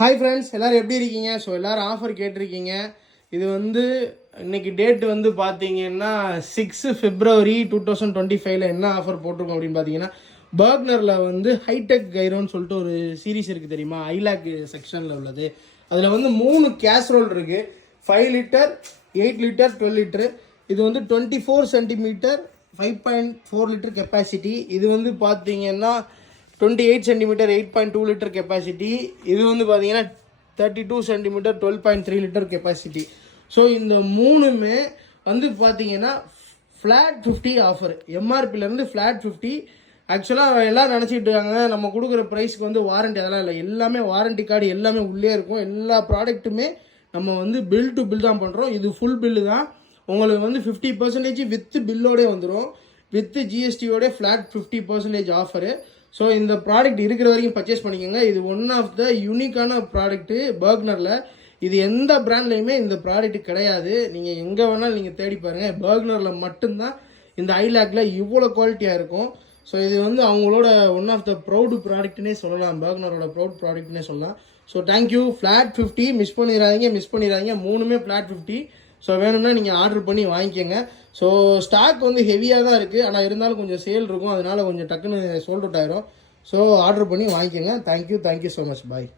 Hi friends, எல்லோரும் எப்படி இருக்கீங்க? ஸோ எல்லோரும் ஆஃபர் கேட்டிருக்கீங்க. இது இன்னைக்கு டேட் பார்த்தீங்கன்னா 6 February 2025 என்ன ஆஃபர் போட்டிருக்கோம் அப்படின்னு பார்த்தீங்கன்னா, பர்க்னரில் ஹைடெக் கைரோன்னு சொல்லிட்டு ஒரு சீரீஸ் இருக்குது தெரியுமா, ஐலாக் செக்ஷனில் உள்ளது. அதில் 3 கேஸ்ரோல் இருக்குது. 5 லிட்டர், 8 லிட்டர், 12 லிட்டரு. இது 24 சென்டிமீட்டர், 5.4 லிட்டர் கெப்பாசிட்டி. இது பார்த்தீங்கன்னா 28 சென்டிமீட்டர், 8.2 லிட்டர் கெப்பாசிட்டி. இது பார்த்தீங்கன்னா 32 சென்டிமீட்டர், 12.3 லிட்டர் கெப்பாசிட்டி. ஸோ இந்த மூணுமே பார்த்தீங்கன்னா ஃப்ளாட் 50 ஆஃபர். எம்ஆர்பிலேருந்து ஃப்ளாட் 50. ஆக்சுவலாக எல்லோரும் நினச்சிட்டு இருக்காங்க நம்ம கொடுக்குற ப்ரைஸ்க்கு வாரண்ட்டி, அதெல்லாம் இல்லை. எல்லாமே வாரண்ட்டி கார்டு எல்லாமே உள்ளே இருக்கும். எல்லா ப்ராடக்ட்டுமே நம்ம பில் டு பில் தான் பண்ணுறோம். இது ஃபுல் பில்லு தான். உங்களுக்கு 50% வித் பில்லோடே வந்துடும். வித் ஜிஎஸ்டியோட ஃப்ளாட் 50% ஆஃபரு. ஸோ இந்த ப்ராடக்ட் இருக்கிற வரைக்கும் பர்ச்சேஸ் பண்ணிக்கோங்க. இது ஒன் ஆஃப் த யூனிக்கான ப்ராடக்ட்டு பர்க்னரில். இது எந்த ப்ராண்ட்லேயுமே இந்த ப்ராடக்ட் கிடையாது. நீங்கள் எங்கே வேணாலும் நீங்கள் தேடி பாருங்கள், பர்க்னரில் மட்டும்தான் இந்த ஐலாக்கில் இவ்வளோ குவாலிட்டியாக இருக்கும். ஸோ இது அவங்களோட ஒன் ஆஃப் த ப்ரௌடு ப்ராடக்ட்னே சொல்லலாம், பர்க்னரோட ப்ரௌட் ப்ராடக்ட்னே சொல்லலாம். So thank you. ஃப்ளாட் 50 மிஸ் பண்ணிடாதீங்க. மூணுமே ஃப்ளாட் 50. ஸோ வேணும்னா நீங்கள் ஆர்டர் பண்ணி வாங்கிக்கோங்க. ஸோ ஸ்டாக் ஹெவியாக தான் இருக்குது, ஆனால் இருந்தாலும் கொஞ்சம் சேல் இருக்கும். அதனால் கொஞ்சம் டக்குன்னு சோல்ட் அவுட் ஆயிரும். ஸோ ஆர்டர் பண்ணி வாங்கிக்கோங்க. Thank you so much. பாய்.